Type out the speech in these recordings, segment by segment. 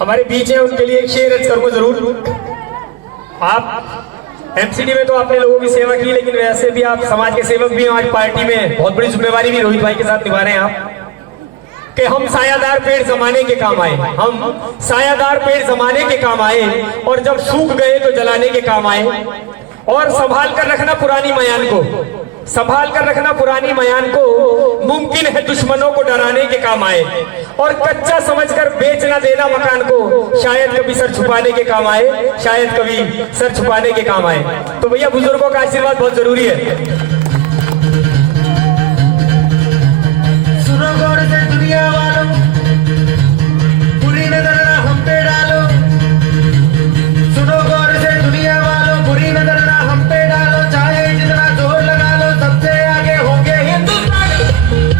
हमारे बीच है, उनके लिए एक शेर अर्ज करूंगा जरूर। आप एमसीडी में तो आपने लोगों की सेवा की, लेकिन वैसे भी आप समाज के सेवक भी हैं। आज पार्टी में बहुत बड़ी जिम्मेवारी भी रोहित भाई के साथ निभा रहे हैं आप, कि हम सायादार पेड़ जमाने के काम आए, हम सायादार पेड़ जमाने के काम आए, और जब सूख गए तो जलाने के काम आए। और संभाल कर रखना पुरानी मयान को, संभाल कर रखना पुरानी मयान को, मुमकिन है दुश्मनों को डराने के काम आए। और कच्चा समझकर बेच ना देना मकान को, शायद कभी सर छुपाने के काम आए, शायद कभी सर छुपाने के काम आए। तो भैया बुजुर्गों का आशीर्वाद बहुत जरूरी है। सुनो गौर से दुनिया वालों, बुरी नजर ना हम पे डालो। सुनो गौर से दुनिया वालों, बुरी नजर ना हम पे डालो। चाहे जितना जोर लगा लो, सबसे आगे होंगे हिंदुस्तान।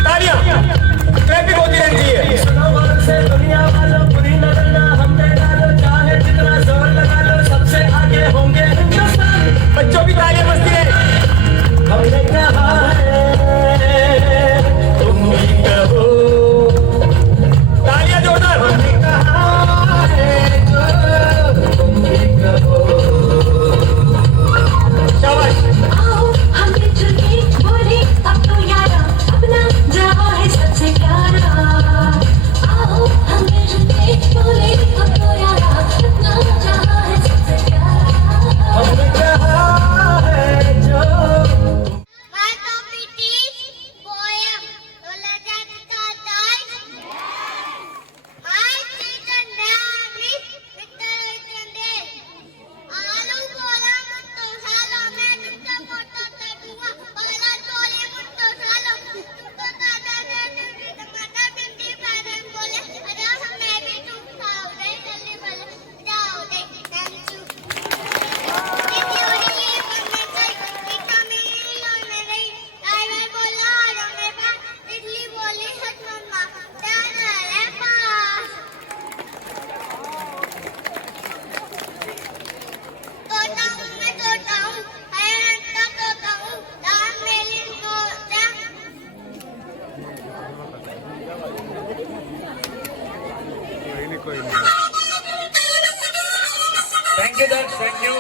तालियां, क्लैपिंग होती रहनी चाहिए। सुनो गौर से दुनिया वालों, बुरी नजर ना हम पे डालो। चाहे जितना जोर लगा लो, सबसे आगे होंगे हिंदुस्तान। बच्चों की तालियां बजती रहे। हमने कहा है तुम भी कहो, तालियां जोरदार। हमने कहा है जो तुम भी कहो। शाबाश। आओ हम मिलजुल के बोले अब तो यारा, अपना जहां है सबसे प्यारा। आओ हम मिलजुल के बोले अब तो यारा, अपना जहां है सबसे प्यारा। हमने कहा है जो My topic is poem. I sit and dance with the Chandel. Alu bola mutto salo, main tutta photo tatuwa. Bala tole mutto salo, tutta tata tata tamata binti paran bole. Ara hame bhi tum saure jalli bale. Jao de, thank you. If you really want me to come in on my way, I will bola rame pa. Idli boli hat mama, dana le paas. तोता हूँ मैं तोता हूँ, हैरान का तोता हूँ, दाम मेरी तोता। थैंक यू दर्श, थैंक यू।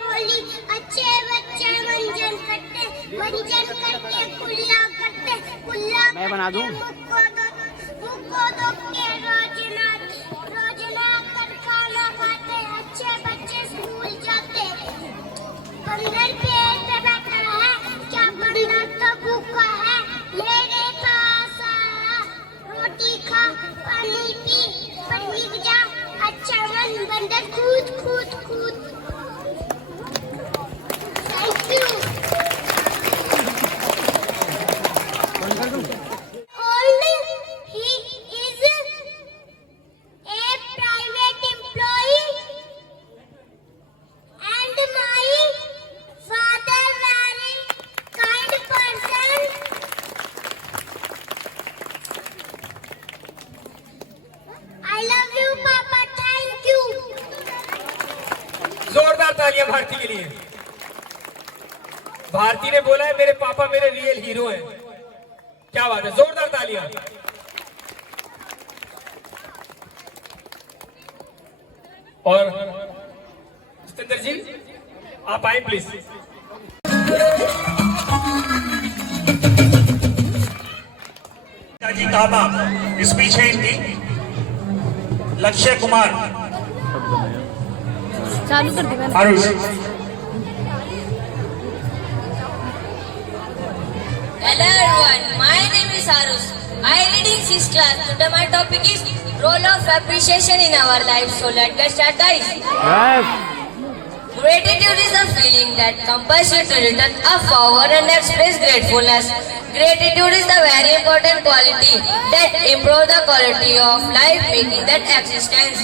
बोली अच्छे बच्चे मंजन करते, मंजन करके कुल्ला करते, कुल्ला मैं बना दूं मुझको दो के रोजना रोजना कर खाना खाते, अच्छे बच्चे स्कूल जाते। बंदर पेड़ पे बैठा है, क्या बंदर तो भूखा है। मेरे पास आया, रोटी खा पानी पी, पर भीग जा अच्छा मन। बंदर कूद कूद कूद। Thank you. Only he is a private employee, and my father very kind person. I love you, Papa. Thank you. जोरदार तालियां भारती के लिए। भारती ने बोला है मेरे पापा मेरे रियल हीरो हैं। क्या बात है, जोरदार तालियां। और जितेंद्र जी आप आए प्लीज। जी काबा स्पीच है इनकी। लक्ष्य कुमार, चालू कर देगा ना। Aarush. Hello everyone, my name is Arush. I read in 6th class. Today my topic is role of appreciation in our lives. So let's get started, guys. Gratitude is a feeling that compels you to return a favor and express gratefulness. Gratitude is the very important quality that improves the quality of life, making that existence.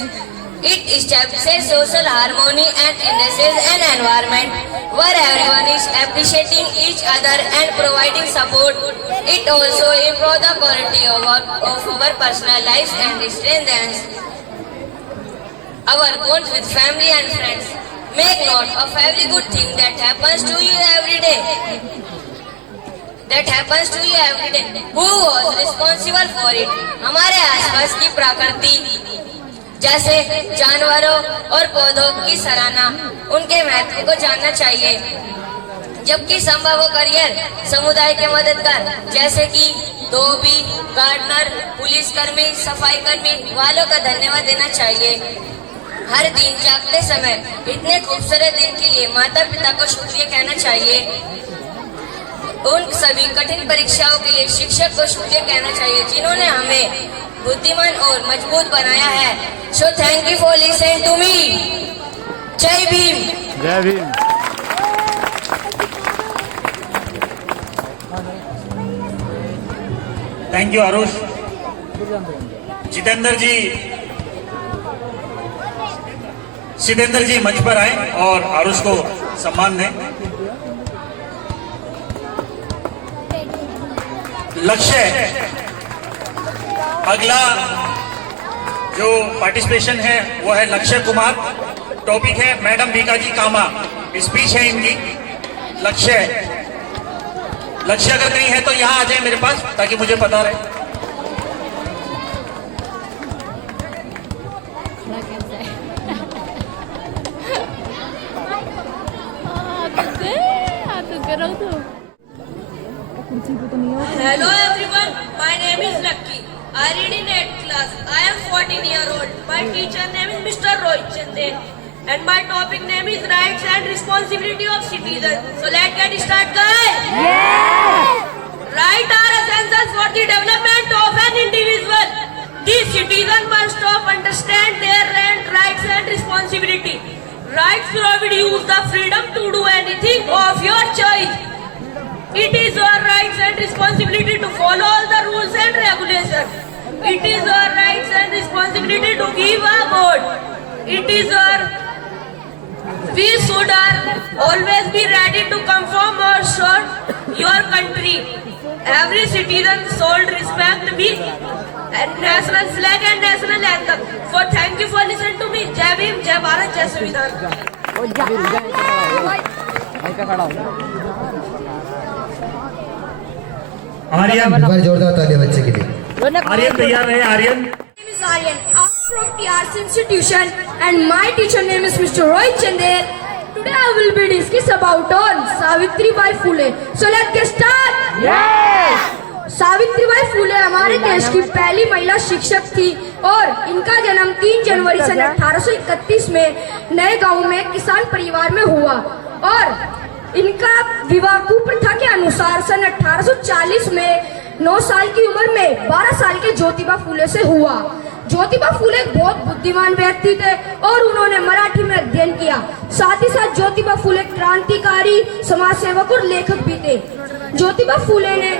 It establishes social harmony and enhances an environment where everyone is appreciating each other and providing support. It also improves the quality of our personal lives and strengthens our bonds with family and friends. Make note of every good thing that happens to you every day. that happens to you every day. Who was responsible for it? हमारे आसपास की प्रकृति जैसे जानवरों और पौधों की सराहना, उनके महत्व को जानना चाहिए। जबकि संभव हो करियर समुदाय के मददगार जैसे कि धोबी, गार्डनर, पुलिसकर्मी, सफाई कर्मी वालों का धन्यवाद देना चाहिए। हर दिन जागते समय इतने खूबसूरत दिन के लिए माता पिता को शुक्रिया कहना चाहिए। उन सभी कठिन परीक्षाओं के लिए शिक्षक को शुक्रिया कहना चाहिए जिन्होंने हमें बुद्धिमान और मजबूत बनाया है। So thank you for listening to me. जय भीम। जय भीम। Thank you Aarush. सितेंद्र जी मंच पर आए और आरुष को सम्मान दें। लक्ष्य अगला जो पार्टिसिपेशन है वो है लक्ष्य कुमार। टॉपिक है मैडम बीकाजी कामा। स्पीच है इनकी। लक्ष्य अगर कहीं है तो यहाँ आ जाए मेरे पास ताकि मुझे पता रहे। Hello everyone, my name is Lucky. I read in 8th class. I am 14-year-old. My teacher name is Mr. Rohit Chandel. And my topic name is rights and responsibility of citizens. So let's get started, guys. Yes. Rights are essential for the development of an individual. The citizen must understand their rights and responsibility. Rights provide you the freedom to do anything of your choice. It is your rights and responsibility to follow all the rules and regulations. It is your rights and responsibility to give a vote. We should always be ready to conform or serve your country. Every citizen should respect the national flag and national anthem. So thank you for listening to me. Jai Bhim, Jai Bharat, Jai Samvidhan. Aryan, एक बार जोरदार तालियां बच्चे के लिए। आर्यन तैयार रहे। Aryan. My name is Aryan. I'm from the arts institution and my teacher name is Mr. Rohit Chandel. Today I will be discuss about on Savitribai Phule. So let's get started. Yes. Savitribai Phule हमारे देश की पहली महिला शिक्षक थी और इनका जन्म 3 जनवरी सन 1831 में नए गांव में किसान परिवार में हुआ और इनका विवाह कुप्रथा के अनुसार सन 1840 में 9 साल की उम्र में 12 साल के ज्योतिबा फूले से हुआ। ज्योतिबा फूले एक बहुत बुद्धिमान व्यक्ति थे और उन्होंने मराठी में अध्ययन किया। साथ ही साथ ज्योतिबा फूले क्रांतिकारी, समाज सेवक और लेखक भी थे। ज्योतिबा फूले ने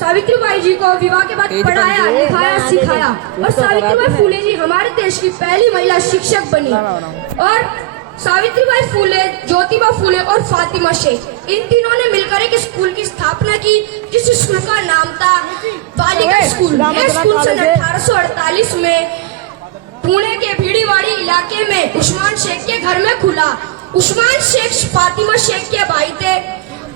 सावित्रीबाई जी को विवाह के बाद पढ़ाया, लिखाया, सिखाया और सावित्रीबाई फूले जी हमारे देश की पहली महिला शिक्षक बनी। और सावित्रीबाई फूले, ज्योतिबा फूले और फातिमा शेख इन तीनों ने मिलकर एक स्कूल की स्थापना की जिस स्कूल का नाम था बालिका स्कूल। यह स्कूल सन 1848 में पुणे के भीड़ीवाड़ी इलाके में उस्मान शेख के घर में खुला। उस्मान शेख फातिमा शेख के भाई थे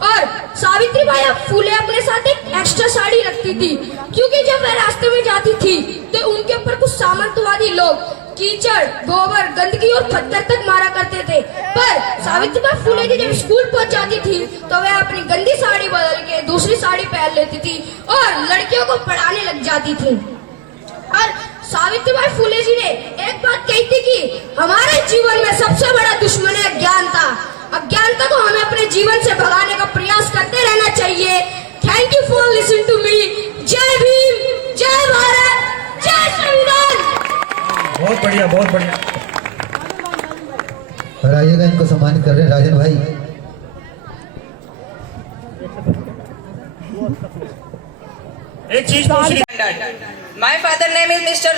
और सावित्रीबाई फूले अपने साथ एक एक्स्ट्रा साड़ी रखती थी क्योंकि जब वह रास्ते में जाती थी तो उनके ऊपर कुछ सामंतवादी लोग कीचड़, गोबर, गंदगी और पत्थर तक मारा करते थे। पर सावित्रीबाई फूले जी जब स्कूल पहुंच जाती थी तो वह अपनी गंदी साड़ी बदल के दूसरी साड़ी पहन लेती थी और लड़कियों को पढ़ाने लग जाती थी। और सावित्रीबाई फूले जी ने एक बात कही थी कि हमारे जीवन में सबसे बड़ा दुश्मन है अज्ञानता। अज्ञानता को हमें अपने जीवन से भगाने का प्रयास करते रहना चाहिए। Thank you for listening to me. जय भीम, जय भारत, जय संविधान। बहुत बढ़िया, बहुत बढ़िया। और आइएगा, इनको सम्मानित कर रहे हैं राजन भाई। एक चीज पूछनी। My father name is Mr.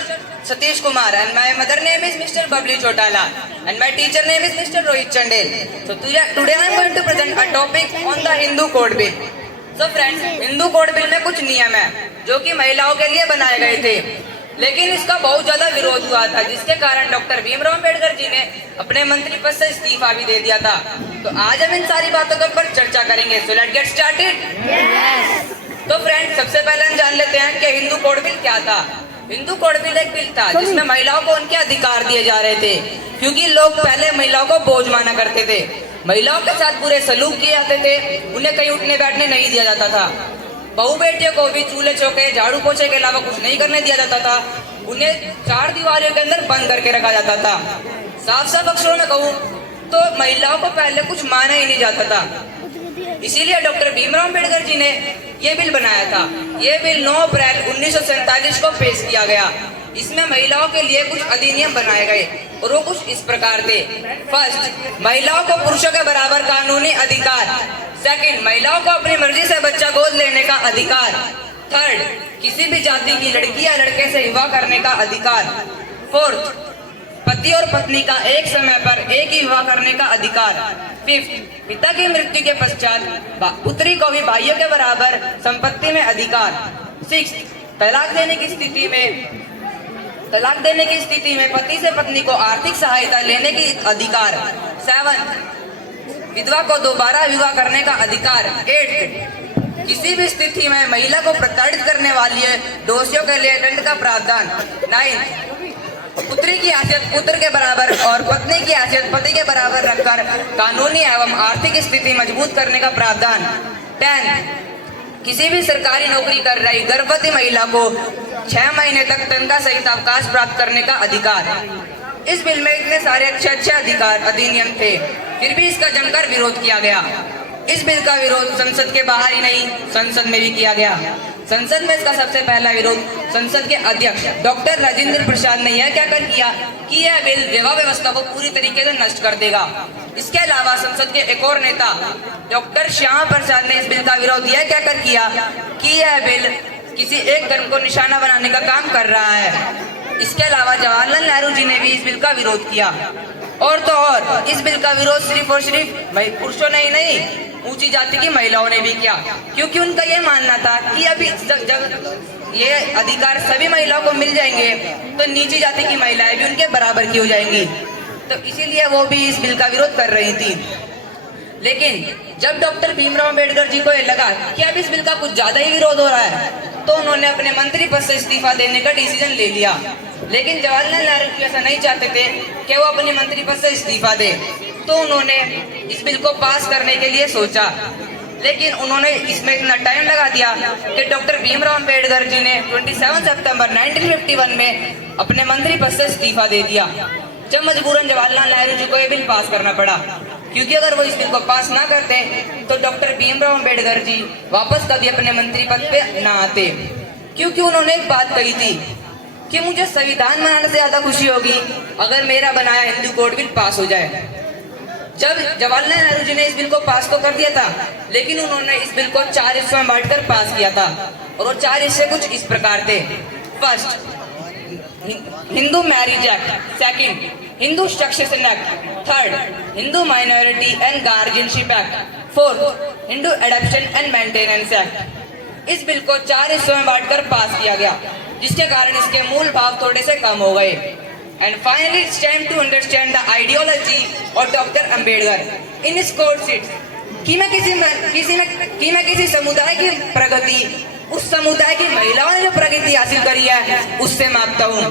Satish Kumar and my mother name is Mr. Babli Chotala and my teacher name is Mr. Rohit Chandel. So today I am going to present a topic on the Hindu Code Bill. So friends, Hindu Code Bill में कुछ नियम है जो कि महिलाओं के लिए बनाए गए थे, लेकिन इसका बहुत ज्यादा विरोध हुआ था जिसके कारण डॉक्टर भीमराव अम्बेडकर जी ने अपने मंत्री पद से इस्तीफा भी दे दिया था। तो आज हम इन सारी बातों के ऊपर चर्चा करेंगे। So let's get started. Yes. तो फ्रेंड, सबसे पहले हम जान लेते हैं कि हिंदू कोड बिल क्या था। हिंदू कोड बिल एक बिल था जिसमें महिलाओं को उनके अधिकार दिए जा रहे थे, क्योंकि लोग पहले महिलाओं को बोझ माना करते थे। महिलाओं के साथ बुरे सलूक किए जाते थे, उन्हें कहीं उठने बैठने नहीं दिया जाता था। बहू बेटियों को भी चूल्हे चौके झाड़ू पोछे के अलावा कुछ नहीं करने दिया जाता था। उन्हें 4 दीवारों के अंदर बंद करके रखा जाता था। साफ साफ अक्षरों में कहूँ तो महिलाओं को पहले कुछ माना ही नहीं जाता था। इसीलिए डॉक्टर भीमराव अम्बेडकर जी ने ये बिल बनाया था। ये बिल 9 अप्रैल 1947 को पेश किया गया। इसमें महिलाओं के लिए कुछ अधिनियम बनाए गए और वो कुछ इस प्रकार थे। फर्स्ट, महिलाओं को पुरुषों के बराबर कानूनी अधिकार। सेकंड, महिलाओं को अपनी मर्जी से बच्चा गोद लेने का अधिकार। थर्ड, किसी भी जाति की लड़की या लड़के से विवाह करने का अधिकार। फोर्थ, पति और पत्नी का एक समय पर एक ही विवाह करने का अधिकार। फिफ्थ, पिता की मृत्यु के पश्चात पुत्री को भी भाइयों के बराबर संपत्ति में अधिकार। सिक्स्थ, तलाक देने की स्थिति में पति से पत्नी को आर्थिक सहायता लेने की अधिकार। सेवंथ, विधवा को दोबारा विवाह करने का अधिकार। एट्थ, किसी भी स्थिति में महिला को प्रताड़ित करने वाली दोषियों के लिए दंड का प्रावधान। नाइन्थ, पुत्री की हैसियत पुत्र के बराबर और पत्नी की हैसियत पति के बराबर रखकर कानूनी एवं आर्थिक स्थिति मजबूत करने का प्रावधान। 10, किसी भी सरकारी नौकरी कर रही गर्भवती महिला को 6 महीने तक तनख्वाह सहित अवकाश प्राप्त करने का अधिकार। इस बिल में इतने सारे अच्छे अधिकार अधिनियम थे, फिर भी इसका जमकर विरोध किया गया। इस बिल का विरोध संसद के बाहर ही नहीं, संसद में भी किया गया। संसद में इसका सबसे पहला विरोध संसद के अध्यक्ष डॉक्टर राजेंद्र प्रसाद ने यह कहकर किया कि यह बिल विवाह व्यवस्था को पूरी तरीके से नष्ट कर देगा। इसके अलावा संसद के एक और नेता डॉक्टर श्यामा प्रसाद ने इस बिल का विरोध यह कहकर किया कि यह बिल किसी एक धर्म को निशाना बनाने का काम कर रहा है। इसके अलावा जवाहरलाल नेहरू जी ने भी इस बिल का विरोध किया। और तो और इस बिल का विरोध सिर्फ और सिर्फ पुरुषों ने ही नहीं, ऊंची जाति की महिलाओं ने भी किया, क्योंकि उनका यह मानना था कि अभी जब ये अधिकार सभी महिलाओं को मिल जाएंगे तो नीची जाति की महिलाएं भी उनके बराबर की हो जाएंगी। तो इसीलिए वो भी इस बिल का विरोध कर रही थी। लेकिन जब डॉक्टर भीमराव अम्बेडकर जी को ये लगा कि अब इस बिल का कुछ ज्यादा ही विरोध हो रहा है, तो उन्होंने अपने मंत्री पद से इस्तीफा देने का डिसीजन ले लिया। लेकिन जवाहरलाल नेहरू ऐसा नहीं चाहते थे कि वो अपने मंत्री पद से इस्तीफा दे, तो उन्होंने इस बिल को पास करने के लिए सोचा। लेकिन उन्होंने इसमें इतना टाइम लगा दिया कि डॉक्टर भीमराव अम्बेडकर जी ने 27 सितंबर 1951 में अपने मंत्री पद से इस्तीफा दे दिया। जब मजबूरन जवाहरलाल नेहरू जी को यह बिल पास करना पड़ा, क्योंकि अगर वो इस बिल को पास ना करते तो डॉक्टर भीमराव अम्बेडकर जी वापस कभी अपने मंत्री पद पे ना आते। क्योंकि उन्होंने एक बात कही थी कि मुझे संविधान बनाने से ज्यादा खुशी होगी अगर मेरा बनाया हिंदू कोड बिल पास हो जाए। जब जवाहरलाल नेहरू जी ने इस बिल को पास तो कर दिया था, लेकिन उन्होंने इस बिल को 4 हिस्सों में बांटकर पास किया था, और वो 4 हिस्से कुछ इस प्रकार थे। First, Hindu marriage act. Second, Hindu succession act. Third, Hindu minority and guardianship act. Fourth, Hindu adoption and maintenance act. इस बिल को 4 हिस्सों में बांटकर पास किया गया, जिसके कारण इसके मूल भाव थोड़े से कम हो गए। And finally, it's time to understand the ideology of Dr. Ambedkar in his quote sheets कि मैं किसी समुदाय की प्रगति उस समुदाय की महिलाओं ने जो प्रगति हासिल करी है उससे मापता हूँ।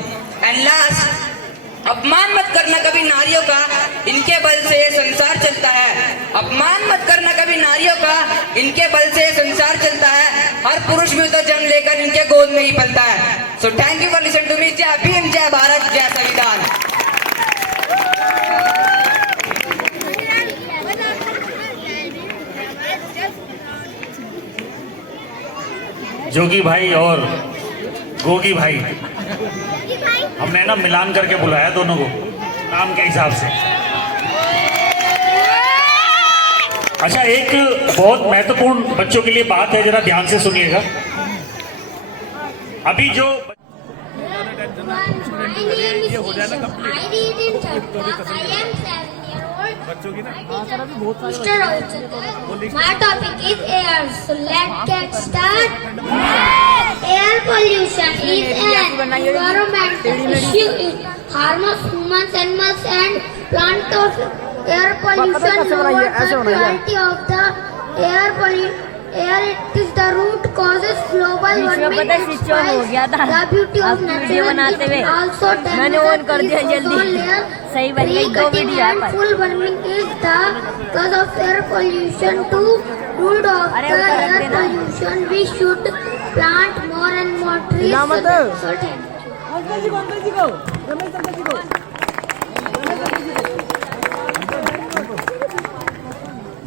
एंड लास्ट, अपमान मत करना कभी नारियों का, इनके बल से ये संसार चलता है। अपमान मत करना कभी नारियों का, इनके बल से ये संसार चलता है। हर पुरुष भी तो जन्म लेकर इनके गोद में ही पलता है। So thank you for listening to me. जय भीम, जय भारत, जय संविधान। जोगी भाई और गोगी भाई, हमने ना मिलान करके बुलाया दोनों को नाम के हिसाब से। अच्छा, एक बहुत महत्वपूर्ण बच्चों के लिए बात है, जरा ध्यान से सुनिएगा। अभी जो My topic is air, so let's get started. Air pollution is an environmental issue. It harms humans, animals, and plants. Air pollution lowers the quality of the air. It is the root causes पता है switch on हो गया था आप video बनाते हुए मैंने on कर दिया जल्दी सही बन गई 2 वीडियो यहाँ पर full burning is the cause of air pollution. To root off अरे the ऊपर रख air देना। pollution, we should plant more and more trees. So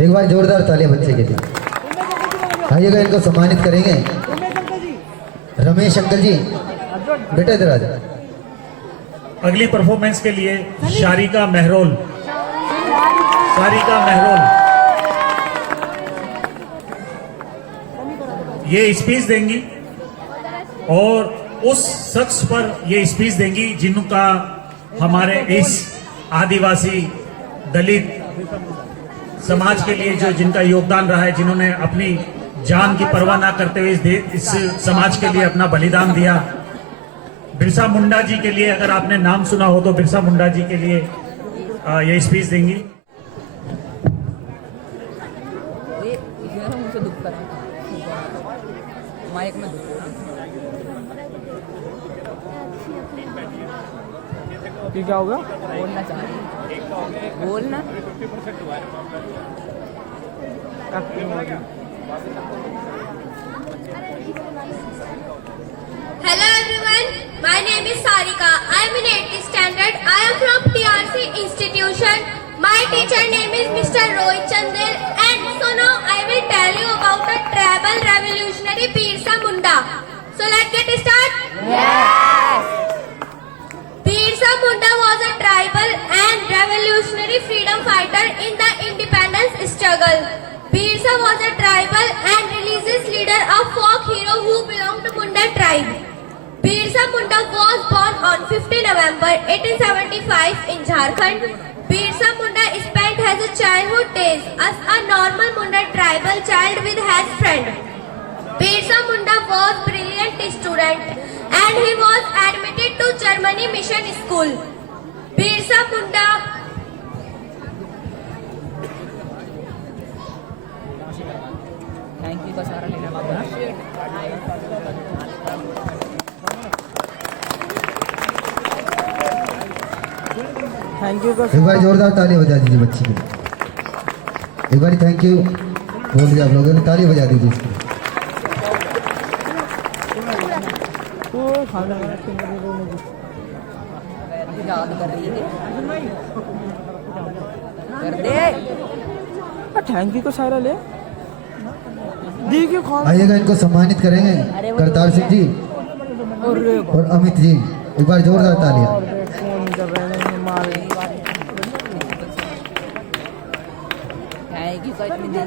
एक बार जोरदार तालियां बच्चे के लिए। आइएगा, इनको सम्मानित करेंगे। रमेश अंकल जी, बेटा इधर आ जाओ। अगली परफॉर्मेंस के लिए शारिका मेहरोल, शारिका मेहरोल ये स्पीच देंगी और उस शख्स पर ये स्पीच देंगी जिनका हमारे इस आदिवासी दलित समाज के लिए जो जिनका योगदान रहा है, जिन्होंने अपनी जान की परवाह ना करते हुए इस समाज के लिए अपना बलिदान दिया। बिरसा मुंडा जी के लिए, अगर आपने नाम सुना हो तो बिरसा मुंडा जी के लिए ये स्पीच देंगी। क्या होगा? बोलना चाहिए, बोलना। Hello everyone, my name is Sarika. I am in 8th standard. I am from TRC institution. My teacher name is Mr. Rohit Chandel, and so now I will tell you about the tribal revolutionary Birsa Munda. So let's get started. Yes. Birsa Munda was a tribal and revolutionary freedom fighter in the independence struggle. Birsa was a tribal and religious leader, a folk hero who belonged to Munda tribe. Birsa Munda was born on 15 November 1875 in Jharkhand. Birsa Munda spent his childhood days as a normal Munda tribal child with his friend. Birsa Munda was a brilliant student and he was admitted to Germany Mission School. Birsa Munda thank you का सारा लेना बाबा। Thank you एक बार जोरदार ताली बजा दीजिए बच्ची के लिए। एक बार थैंक यू बोल दिया आप लोगों ने, ताली बजा दीजिए इसके लिए। याद कर रही है कर दे। थैंक यू को सारा ले दी क्यों कौन? आइएगा, इनको सम्मानित करेंगे करतार सिंह जी और अमित जी। एक बार जोरदार तालियां। फोन कर रहे हैं मारे। थैंक यू का इतनी देर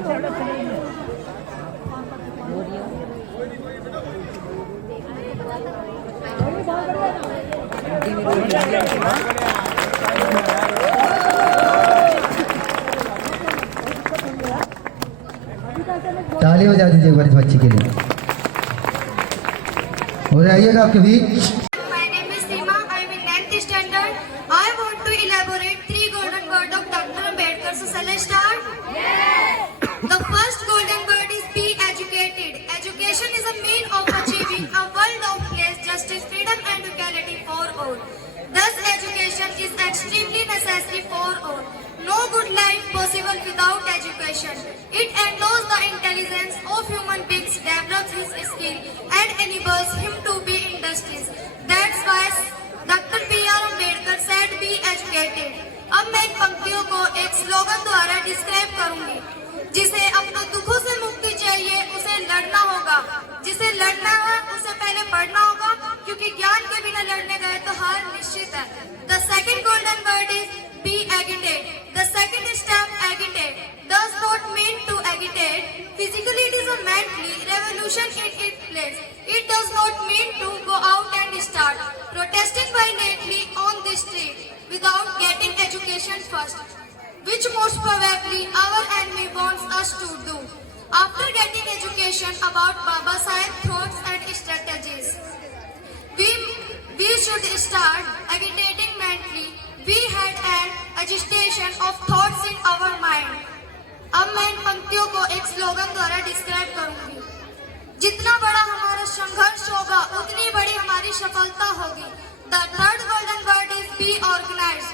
ताली बजा दीजिए एक बार इस बच्ची के लिए। और आइएगा आपके बीच। my name is Seema. I am in 9th standard. I want to elaborate 3 golden words of Dr. Ambedkar. So shall I start? Yes. The first golden word is be educated. Education is a means of achieving a world of peace, justice, freedom and equality for all. Thus, education is extremely necessary for all. No good life possible without education. It endows the intelligence of human beings, develops his skill, and enables him to be industrious. That's why Dr. B.R. Ambedkar said, "Be educated." अब मैं इन पंक्तियों को एक slogan द्वारा describe करूंगी। जिसे अपने दुखों से मुक्ति चाहिए, उसे लड़ना होगा। जिसे लड़ना है, उसे पहले पढ़ना होगा, क्योंकि ज्ञान के बिना लड़ने गए तो हार निश्चित है। The second golden word is be agitate. The second step, agitate, does not mean to agitate. Physically, it is a mentally revolution in its place. It does not mean to go out and start protesting violently on the street without getting education first, which most probably our enemy wants us to do. After getting education about Baba Sahib thoughts and strategies, we should start agitating mentally. We had an agitation of thoughts in our mind. अब मैं इन पंक्तियों को एक slogan द्वारा describe करूंगी। जितना बड़ा हमारा संघर्ष सफलता होगी। The third golden word is be organized.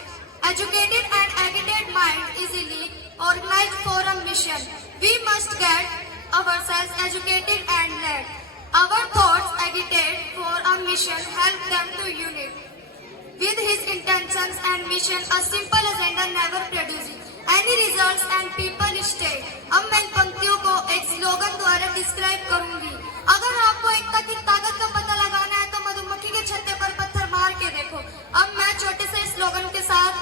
Educated and agitated mind easily organized for a mission. We must get ourselves educated and led. Our thoughts agitate for a mission help them to unite. With his intentions and mission, a simple agenda never produces any results and people stay. अब मैं इन पंक्तियों को एक slogan द्वारा describe करूंगी। अगर आपको एकता की ताकत का पता लगाना है तो मधुमक्खी के छत्ते पर पत्थर मार के देखो। अब मैं छोटे से स्लोगन के साथ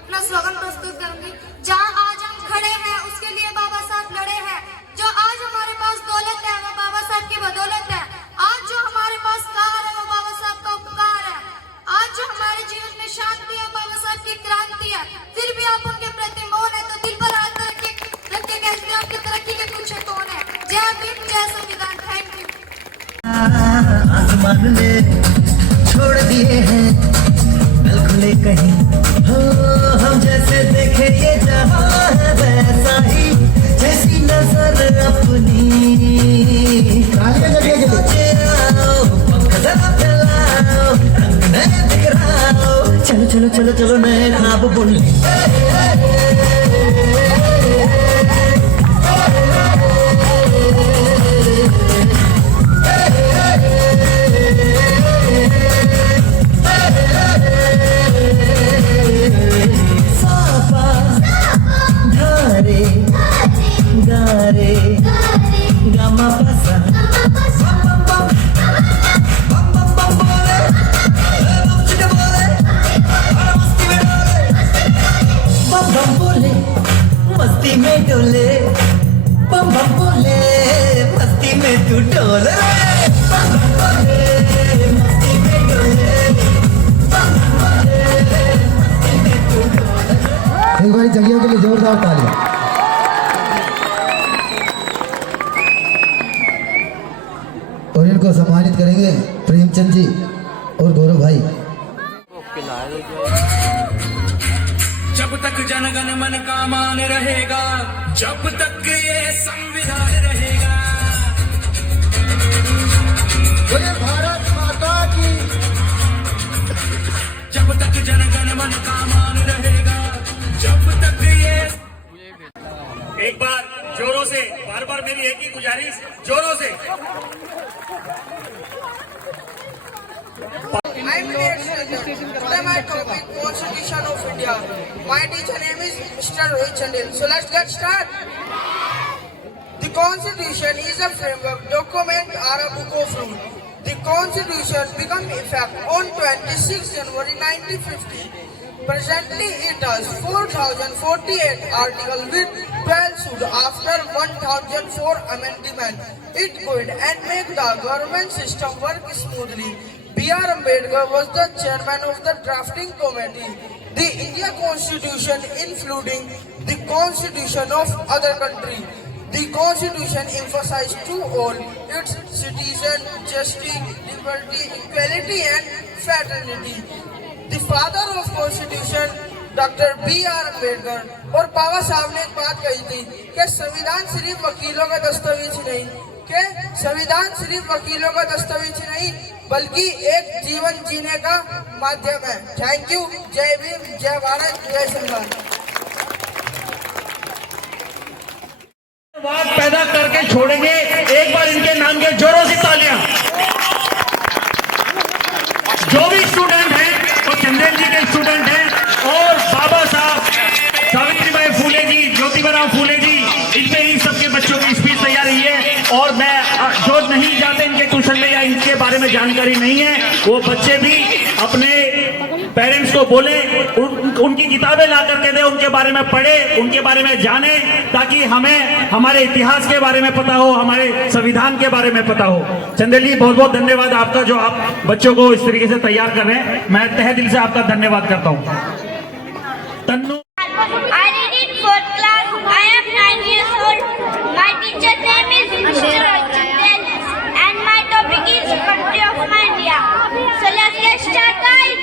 अपना स्लोगन प्रस्तुत करूंगी। जहां आज हम खड़े हैं उसके लिए बाबा साहब लड़े हैं। जो आज हमारे पास दौलत है वो बाबा साहब की बदौलत है। आज जो हमारे पास कार है वो बाबा साहब का उपकार है। आज जो हमारे जीवन में शांति है बाबा साहब की क्रांति है। फिर भी आप उनके प्रति मौन है तो दिल पर हाथ रख के कहते हैं आपकी तरक्की के पीछे कौन है। जय भीम जय संविधान। Thank you. आसमान ने छोड़ दिए हैं नल खुले कहीं हो, हम जैसे देखे ये जहां है वैसा ही जैसी नजर अपनी। सोचे आओ, पंख जरा फैलाओ, रंग नए बिखराओ, चलो चलो चलो चलो नए ख्वाब बुन ले। मस्ती में डोले बम बम बोले, मस्ती में तू डोले बम बम बोले, मस्ती में डोले बम बम बोले, मस्ती में तू डोले। एक बार जगिया के लिए जोरदार तालियां। और इनको सम्मानित करेंगे प्रेमचंद जी और गौरव भाई। जब तक जनगण मन का मान रहेगा, जब तक ये संविधान रहेगा, बोले भारत माता की। जब तक जनगण मन का मान रहेगा, जब तक ये। एक बार जोरों से, बार बार मेरी एक ही गुजारिश, जोरों से। I'm Today my topic Constitution of India. My teacher name is Mr. Rohit Chandel. So let's get started. The Constitution is a framework document or a book of rules. The Constitution became effect on 26 January 1950. Presently it has 4,048 articles with 12 suit after 1,004 amendment. It could and make the government system work smoothly. B.R. Ambedkar was the chairman of the drafting committee. The India Constitution, including the Constitution of other countries. The Constitution emphasized to all its citizens justice, liberty, equality and fraternity. The father of Constitution, Dr. B.R. Ambedkar, और बाबा साहब ने एक बात कही थी कि संविधान सिर्फ वकीलों का दस्तावेज नहीं, कि संविधान सिर्फ वकीलों का दस्तावेज नहीं बल्कि एक जीवन जीने का माध्यम है। Thank you. जय भीम, जय भारत, जय संविधान। बात पैदा करके छोड़ेंगे। एक बार इनके नाम के जोरों से तालियां। जो भी स्टूडेंट हैं वो चंदेल जी के स्टूडेंट हैं और बाबा साहब सावित्रीबाई फूले जी, ज्योतिबा फूले जी, इनमें इन सबके बच्चों की स्पीच तैयार हुई है। और मैं जो नहीं जाते इनके ट्यूशन में या इनके बारे में जानकारी नहीं है, वो बच्चे भी अपने पेरेंट्स को बोले, उनकी किताबें ला करके दे, उनके बारे में पढ़े, उनके बारे में जाने, ताकि हमें हमारे इतिहास के बारे में पता हो, हमारे संविधान के बारे में पता हो। चंदेल जी बहुत बहुत धन्यवाद आपका, जो आप बच्चों को इस तरीके से तैयार कर रहे हैं। मैं तहे दिल से आपका धन्यवाद करता हूँ। Tannu I read in 4th class. I am 9 years old. My teacher name is Mr. Chandel and my topic is country of my India. So let's get started.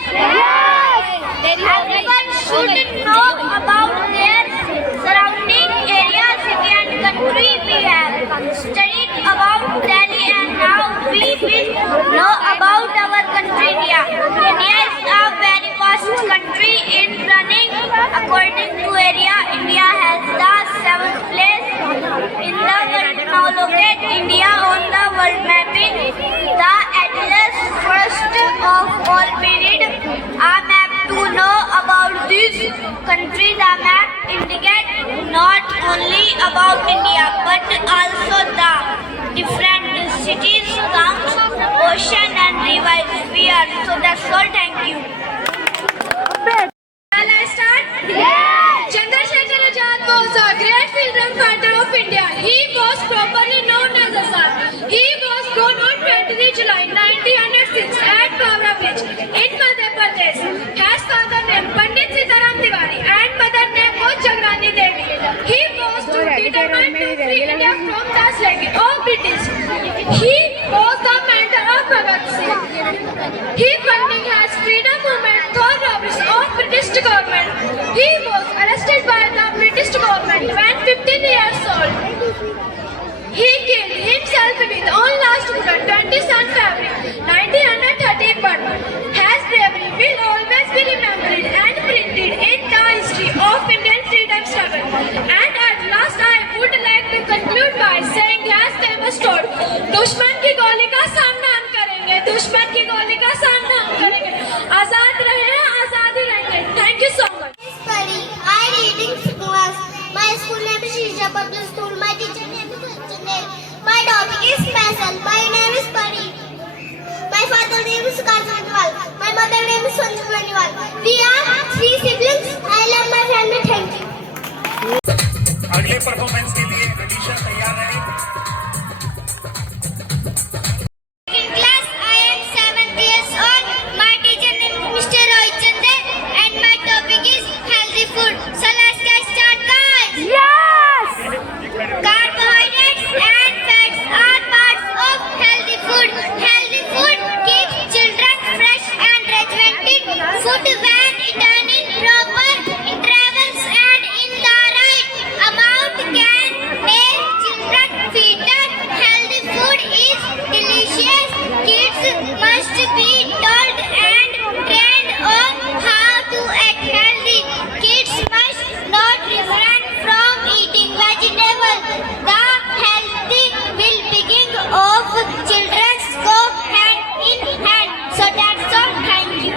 Everyone should know about their surrounding area, city and country. We have studied about Delhi and now we will know about our world mapping. The atlas first of all period a map to know about these countries. A map indicate not only about India but also the different cities, towns, ocean and rivers we are. So that's all. Thank you. Shall I start? Yes! Chandrasekhar Azad was a great freedom fighter of India. He was properly known as Azad. He was born on 23 July 1906 at Pavra Bridge in Madhya Pradesh. His father name Pandit Sitaram Tiwari and mother name was Jagrani Devi. He was determined to free India from the slavery of British. He was the mentor of Bhagat Singh. He funding his freedom movement through robberies of British government. He was arrested by the British government when 15 years old. He killed himself with on last Buddha 27 February 1930 but his bravery will always be remembered and printed in the history of Indian freedom struggle. And at last I would like to conclude by saying his famous story, दुश्मन की गोली का सामना हम करेंगे, दुश्मन की गोली का सामना हम करेंगे, आजाद रहे आजाद ही रहेंगे. Thank you so much. Study. I reading class. My school name is Shisha Public School. My teacher name is Chanel. My topic is special. My name is Pari. My father name is Karsanwal. My mother name is Sanju Maniwal. We are 3 siblings. I love my family. Thank you. अगले performance के लिए अलीशा तैयार रहे. In class, I am 7 years old. My teacher name is Mr. Rohit Chandra and my topic is healthy food. So let's get started, guys. Yes! Carbohydrates and fats are parts of healthy food. Healthy food keeps children fresh and rejuvenated. Food when eaten in proper intervals and in the right amount can make children fitter. Healthy food is delicious. Kids must be told and trained on how to eat healthy. Kids must not refrain from eating vegetables. The healthy well-being of children go hand in hand. So that's all. Thank you.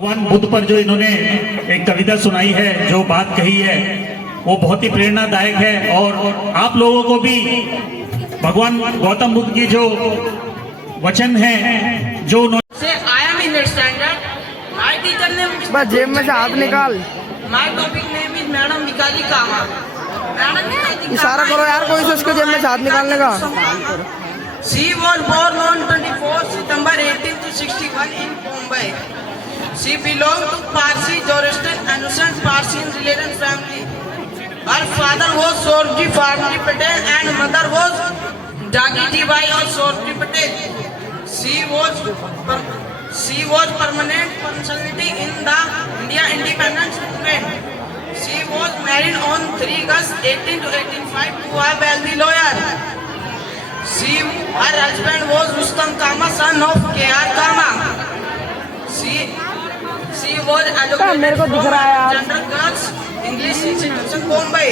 भगवान बुद्ध पर जो इन्होंने एक कविता सुनाई है, जो बात कही है, वो बहुत ही प्रेरणादायक है. और आप लोगों को भी भगवान गौतम बुद्ध की जो वचन है, जो उन्होंने Say I am in the standard. My teacher name is बस जेब में से हाथ निकाल. My topic name is Madam Mikali Kama. Madam Mikali इशारा करो यार कोई से उसके जेब में से हाथ निकालने का. She was born on 24 September 1861 in Mumbai. She belonged to Parsi, Zoroastrian, ancient Parsi religion family. Her father was Sorji Farmji Patel and mother was Jagiti Bai or Sorji Patel. She was permanent personality in the India independence movement. She was married on 3 August 18 to 1805 to a wealthy lawyer. Her husband was Rustam Kama, son of K.R. Kama. She was educated from General Girls English Institution, Mumbai.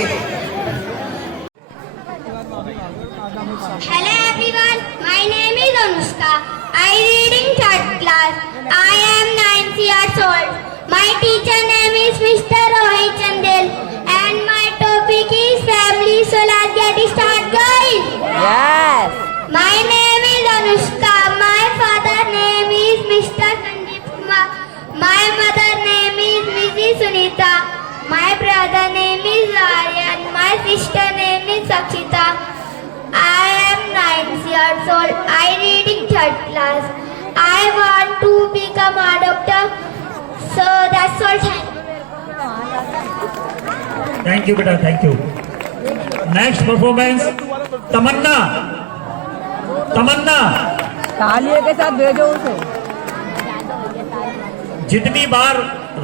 Hello everyone, my name is Anushka. I read in 3rd class. I am 9 years old. My teacher name is Mr. Rohit Chandel and my topic is family. So let's get started, guys. Yes. My name is Anushka. My father name is Mr. Sandeep Kumar. My mother name is Mrs. Sunita. My brother name is Aryan. My sister name is Sakshita. I am 9 years old. I read in 3rd class. I want to become a doctor. So that's all. Thank you बेटा, thank you. Next performance तमन्ना. तमन्ना तालियों के साथ भेजो उसे. जितनी बार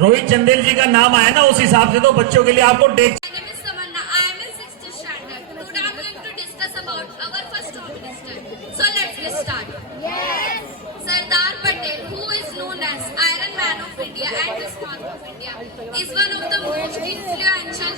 रोहित चंदेल जी का नाम आया ना, उस हिसाब से तो बच्चों के लिए आपको date. My name is Tamanna. I am in 6th standard. Today I am going to discuss about our first Home Minister. So let's get started. Yes. Sardar Patel, who is known as Iron Man of India and the Spark of India, is one of the most influential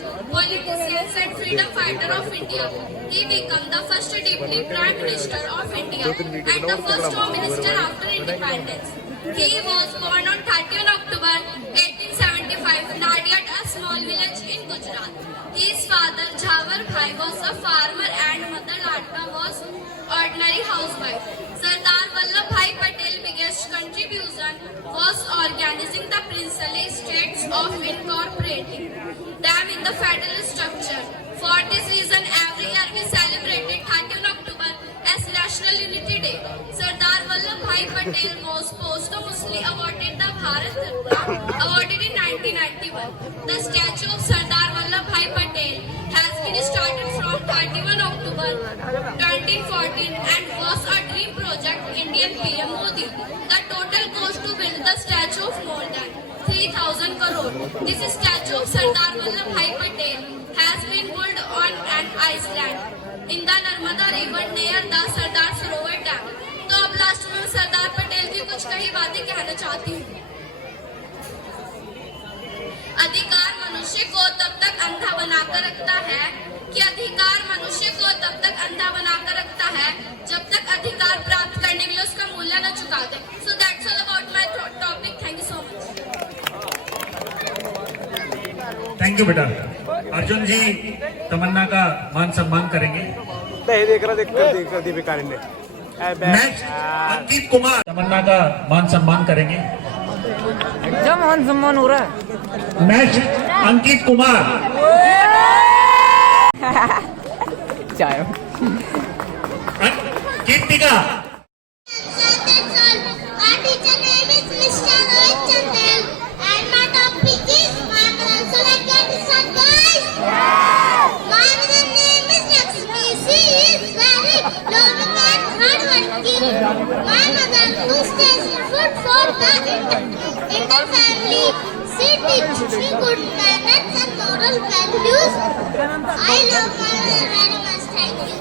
politician and freedom fighter of India. He became the first deputy prime minister of India and the first home minister after independence. He was born on 30 October 1875 Nadiad, a small village in Gujarat. His father Jawar Bhai was a farmer and mother Latka was ordinary housewife. Sardar Vallabhbhai Patel's biggest contribution was organizing the princely states of incorporating them in the federal structure. For this reason, every year we celebrated 30 October as National Unity Day. Sardar Vallabhbhai Patel was posthumously awarded the Bharat Ratna awarded in 1991. The statue of Sardar Vallabhbhai Patel has been started from 31 October 2014 and was a dream project Indian PM Modi. The total cost to build the statue of more than 3,000 crore. This statue of Sardar Vallabhbhai Patel has been built on an island in the Narmada River near the Sardar Sarovar Dam. तो अब last में मैं सरदार पटेल की कुछ कही बातें कहना चाहती हूँ। अधिकार मनुष्य को तब तक अंधा बनाकर रखता है कि अधिकार मनुष्य को तब तक अंधा बनाकर रखता है जब तक अधिकार प्राप्त करने के लिए उसका मूल्य न चुका दे। So that's all about my topic. Thank you so much. Thank you बेटा। अर्जुन जी तमन्ना का मान सम्मान करेंगे। नेक्स्ट अंकित कुमार तमन्ना का मान सम्मान करेंगे। एकदम मान सम्मान हो रहा है। नेक्स्ट अंकित कुमार चाय Kirtika Our teacher name is Mr. Rohit Chandel and my topic is marvelous. So let's get this on, guys. My mother name is Lakshmi. She is very loving and hardworking. My mother cooks tasty food for the entire family. She teaches me good manners and moral values. I love my mother very much. Thank you.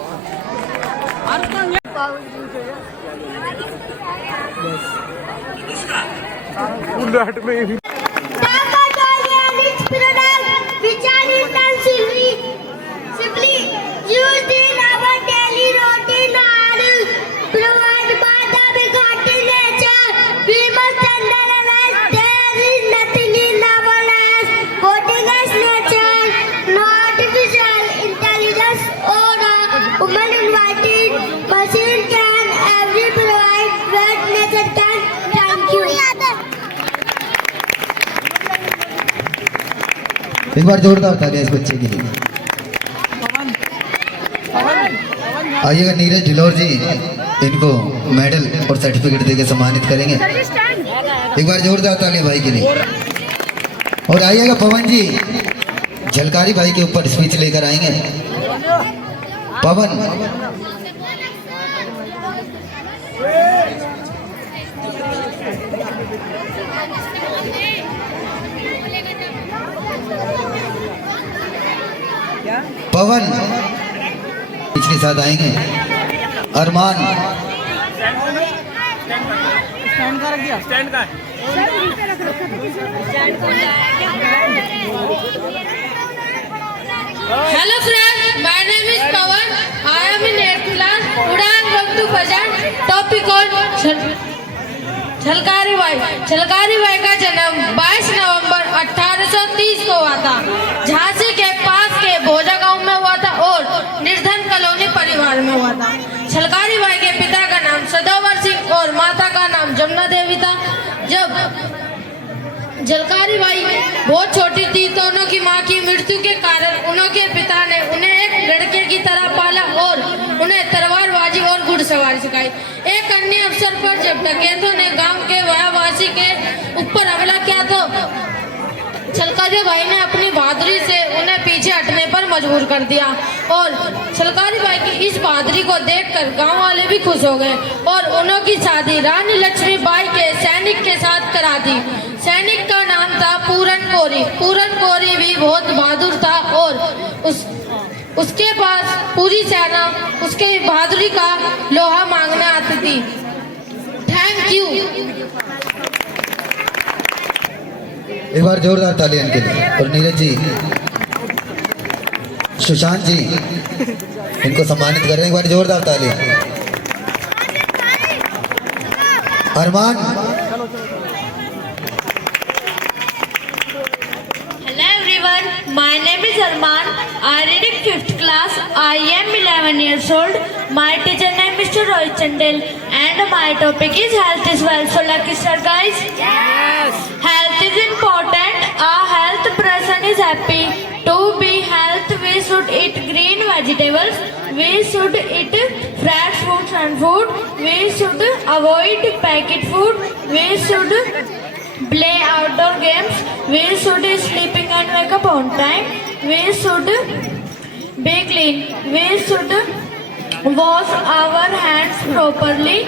Simply used in our daily routine are provided by the begotten nature. We must understand there is nothing in our lives coding as nature, no artificial intelligence or a human invited machine can every provide what nature can. Thank you. एक बार जोरदार तालियां इस बच्चे के लिए। आइएगा नीरज ढिलोर जी, इनको medal और सर्टिफिकेट देके सम्मानित करेंगे। एक बार जोरदार तालियां भाई के लिए। और आइएगा पवन जी, झलकारी भाई के ऊपर स्पीच लेकर आएंगे। पवन पवन इसके साथ आएंगे। अरमान स्टैंड का रख दिया। स्टैंड का Hello friends, my name is Pawan. I am in 8th class. Today I am going to present topic on Jhalkari Bai. Jhalkari Bai का जन्म 22 नवंबर 1830 को हुआ था। झांसी के पास के भोजा गांव में हुआ था और निर्धन कॉलोनी परिवार में हुआ था। झलकारी बाई के पिता का नाम सदावर सिंह और माता का नाम जमुना देवी था। जब झलकारी बाई बहुत छोटी थी तो उनकी मां की मृत्यु के कारण उनके पिता ने उन्हें एक लड़के की तरह पाला और उन्हें तलवारबाजी और घुड़सवारी सिखाई। एक अन्य अवसर पर जब डकैतों ने गांव के वासी के ऊपर हमला किया तो झलकारी बाई ने अपनी बहादुरी से उन्हें पीछे हटने पर मजबूर कर दिया और झलकारी बाई की इस बहादुरी को देखकर गांव वाले भी खुश हो गए और उनकी शादी रानी लक्ष्मी बाई के सैनिक के साथ करा दी। सैनिक का नाम था पूरन कोरी। पूरन कोरी भी बहुत बहादुर था और उसके पास पूरी सेना उसके बहादुरी का लोहा मांगने आती थी। Thank you. एक बार जोरदार तालियां इनके लिए। और नीरज जी सुशांत जी, इनको सम्मानित कर रहे हैं, एक बार जोरदार ताली। अरमान, Hello everyone, my name is Arman. I read in 5th class. I am 11 years old. My teacher name is Mr. Rohit Chandel and my topic is health is wealth. So lucky start guys. Yes. Health is important. A health person is happy. To be health, we should eat green vegetables. We should eat fresh fruits and food. We should avoid packet food. We should play outdoor games. We should sleeping and wake up on time. We should be clean. We should wash our hands properly.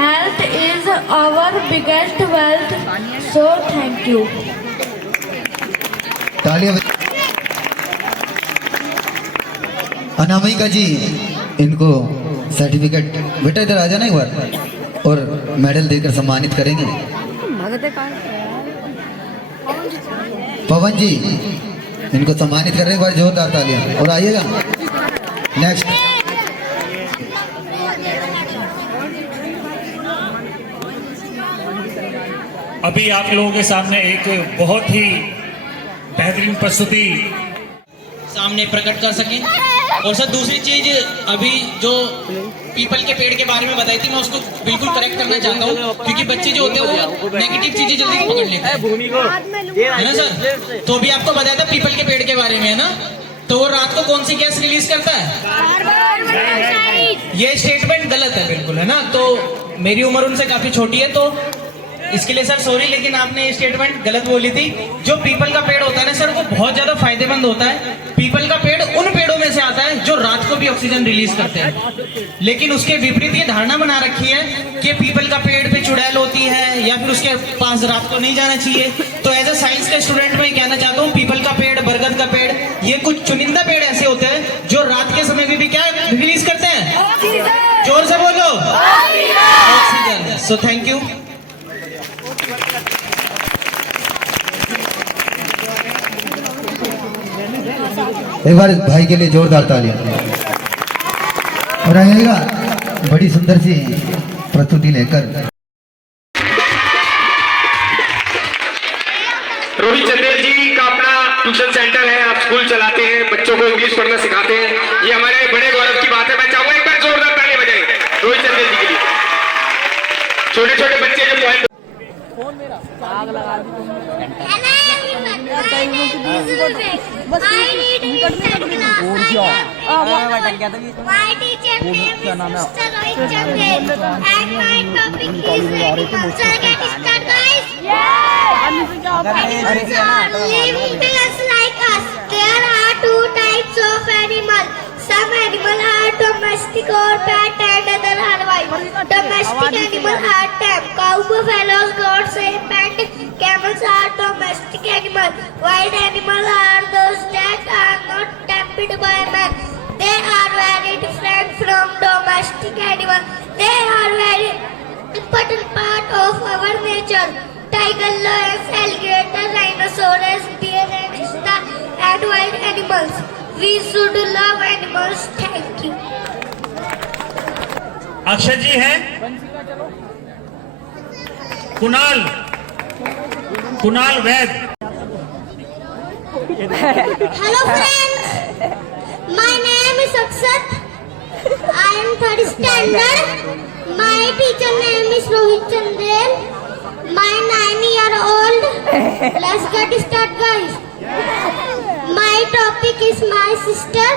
Health is our biggest wealth. So thank you. तालियां। अनामिका जी, इनको certificate बेटा इधर आ जाना एक बार और medal देकर सम्मानित करेंगे। पवन जी, इनको सम्मानित कर रहे हैं, एक बार जोरदार तालियां। और आइएगा नेक्स्ट। अभी आप लोगों के सामने एक बहुत ही बेहतरीन प्रस्तुति सामने प्रकट कर सकें। और सर दूसरी चीज, अभी जो पीपल के पेड़ के बारे में बताई थी, मैं उसको बिल्कुल करेक्ट करना चाहता हूँ, क्योंकि बच्चे जो होते हैं वो नेगेटिव चीजें जल्दी पकड़ लेते हैं, है ना सर। तो अभी आपको बताया था पीपल के पेड़ के बारे में, है ना। तो वो रात को कौन सी गैस रिलीज करता है? ये स्टेटमेंट गलत है बिल्कुल, है ना। तो मेरी उम्र उनसे काफी छोटी है, तो इसके लिए सर सॉरी, लेकिन आपने ये स्टेटमेंट गलत बोली थी। जो पीपल का पेड़ होता है ना सर, वो बहुत ज्यादा फायदेमंद होता है। पीपल का पेड़ उन पेड़ों में से आता है जो रात को भी ऑक्सीजन रिलीज करते हैं। लेकिन उसके विपरीत ये धारणा बना रखी है कि पीपल का पेड़ पे चुड़ैल होती है या फिर उसके पास रात को नहीं जाना चाहिए। तो एज ए साइंस का स्टूडेंट मैं कहना चाहता हूँ, पीपल का पेड़, बरगद का पेड़, ये कुछ चुनिंदा पेड़ ऐसे होते हैं जो रात के समय में भी क्या रिलीज करते हैं? जोर से बोलो, ऑक्सीजन। So thank you. एक बार भाई के लिए जोरदार तालियां। और आइएगा बड़ी सुंदर सी प्रस्तुति लेकर। रोहित चंदेल जी का अपना ट्यूशन सेंटर है, आप स्कूल चलाते हैं, बच्चों को इंग्लिश पढ़ना सिखाते हैं, ये हमारे बड़े गौरव की बात है। मैं चाहूंगा एक बार जोरदार ताली बजाएं रोहित चंदेल जी के लिए। छोटे छोटे बच्चे जो point My teacher name is Mr. Rohit Chandel and my topic is agriculture. Get start guys? Yes! Animals are living beings like us. There are two types of animals. Some animals are domestic or pet and other are wild. Domestic animals are tame. Cow, buffaloes, goats, sheep and camels are domestic animals. Wild animals are those that are not tamed by man. They are very different from domestic animals. They are very important part of our nature. Tiger, lions, alligator, rhinoceros, bear and cheetah and wild animals. We should love animals. Thank you. Akshay ji हैं, कुणाल वैद। Hello friends. My name is Akshat. I am third standard. My teacher name is Rohit Chandel. My 9-year-old. Let's get started, guys. My topic is my sister.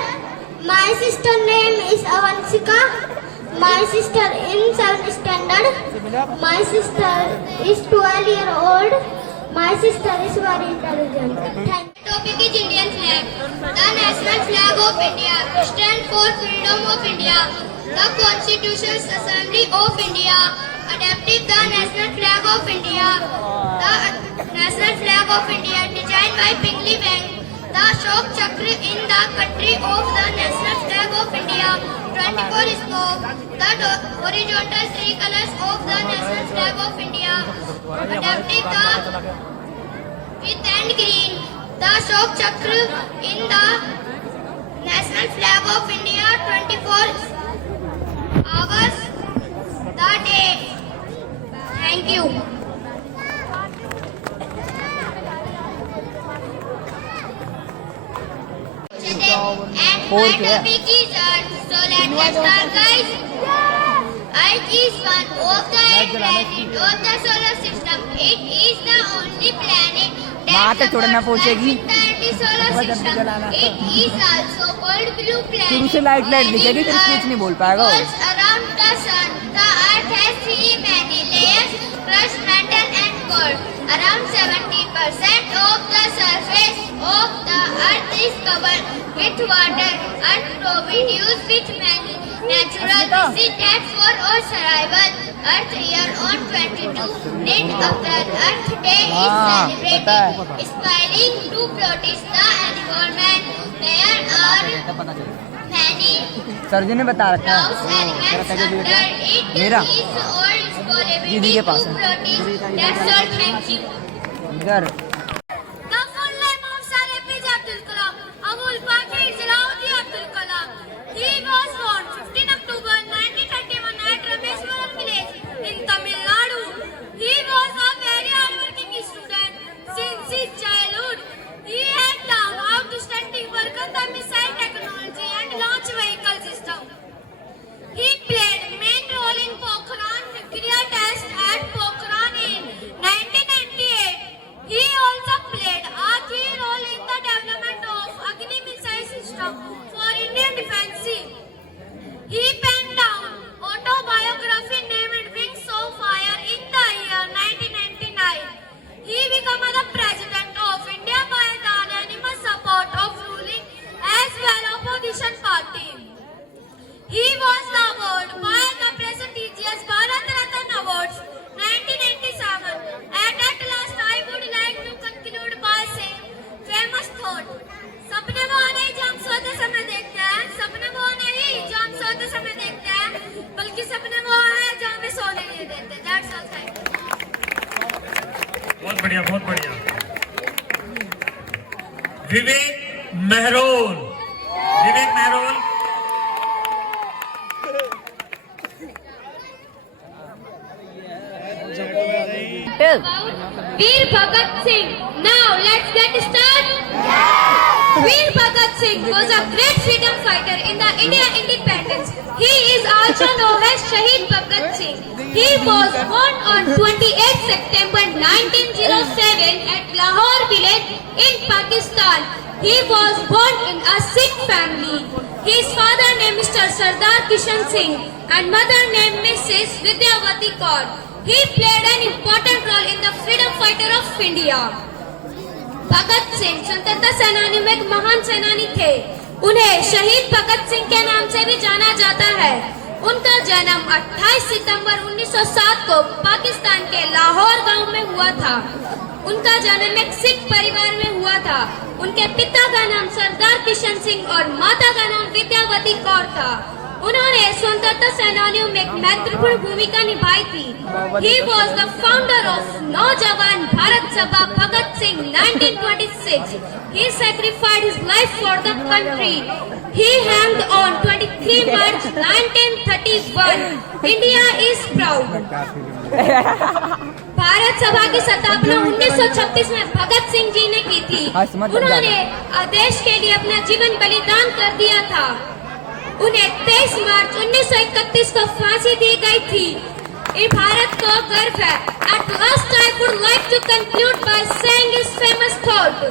My sister name is Avansika. My sister in 7th standard. My sister is 12-year-old. My sister is very intelligent. Thank you. Topic is Indian flag. The national flag of India stands for freedom of India. The Constitutional Assembly of India adopted the national flag of India. The national flag of India designed by Pingley Bank. The Ashok Chakra in the country of the national flag of India. 24 spoke. The horizontal three colors of the national flag of India adopted the with and green. The Ashok Chakra in the National flag of India 24 hours the day. Thank you. And my topic is Earth. So let's start, guys. Earth is one of the 8 planets of the solar system. It is the only planet that supports life in the solar system. It is also called blue planet. शुरू से light दिखेगी तेरी speech नहीं बोल पाएगा वो। Revolves around the sun. The Earth has three main layers: crust, mantle, and core. Around 70% of the surface of the Earth is covered with water. Earth produces with many natural resources that for our survival. Earth year on 22 April, Earth Day is celebrated, aspiring to protect the environment. There are many sir ji ने बता रखा है मेरा दीदी के पास है इधर। The full name of Sir APJ Abdul Kalam, Abul Pakir Jalauddin Abdul Kalam. He was born 15 October 1931 at Rameswaram village in Tamil Nadu. He was a very hardworking student since his childhood. He had done outstanding work on the missile technology and launch vehicle system. He played main role in Pokhran nuclear test at Pokhran in 1998. He also played a key role in the development of Agni missile system for Indian defense. He penned down autobiography named Wings of Fire in the year 1999. He became the president of India by the unanimous support of ruling as well opposition party. He was the award by the prestigious Bharat Ratna Awards 1987. And at last I would like to conclude by saying famous thought. सपने वो नहीं जो हम सोते समय देखते हैं, सपने वो नहीं जो हम सोते समय देखते हैं, बल्कि सपने वो है जो हमें सोने नहीं देते। That's all, thank you. बहुत बढ़िया, बहुत बढ़िया। विवेक मेहरोल, विवेक मेहरोल। Veer Bhagat Singh. Now let's get started. Veer Bhagat Singh was a great freedom fighter in the India independence. He is also known as Shahid Bhagat Singh. He was born on 28 September 1907 at Lahore village in Pakistan. He was born in a Sikh family. His father name Mr. Sardar Kishan Singh and mother name Mrs. Vidyavati Kaur. He played an important role in the freedom fighter of India. Bhagat Singh स्वतंत्रता सेनानी में एक महान सेनानी थे। उन्हें शहीद भगत सिंह के नाम से भी जाना जाता है। उनका जन्म 28 सितंबर 1907 को पाकिस्तान के लाहौर गांव में हुआ था। उनका जन्म एक सिख परिवार में हुआ था। उनके पिता का नाम सरदार किशन सिंह और माता का नाम विद्यावती कौर था। उन्होंने स्वतंत्रता सेनानियों में एक महत्वपूर्ण भूमिका निभाई थी। He was the founder of नौजवान भारत सभा Bhagat Singh 1926. He sacrificed his life for the country. He hanged on 23 March 1931. India is proud. Bharat सभा की स्थापना 1936 में भगत सिंह जी ने की थी। उन्होंने देश के लिए अपना जीवन बलिदान कर दिया था। उन्हें 23 मार्च 1931 को फांसी दी गई थी। ये भारत को गर्व है। At last I would like to conclude by saying his famous thought.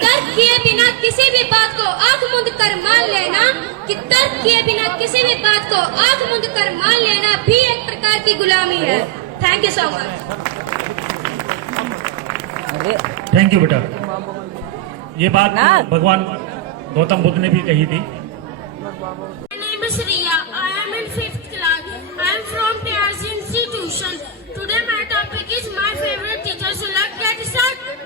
तर्क किए बिना किसी भी बात को आंख मूंद कर मान लेना कि तर्क किए बिना किसी भी बात को आंख मूंद कर मान लेना भी एक प्रकार की गुलामी है। Thank you so much. Thank you बेटा। ये बात भगवान गौतम बुद्ध ने भी कही थी। My name is Riya. I am in 5th class. I am from TRC institution. Today my topic is my favorite teacher. So let's get started.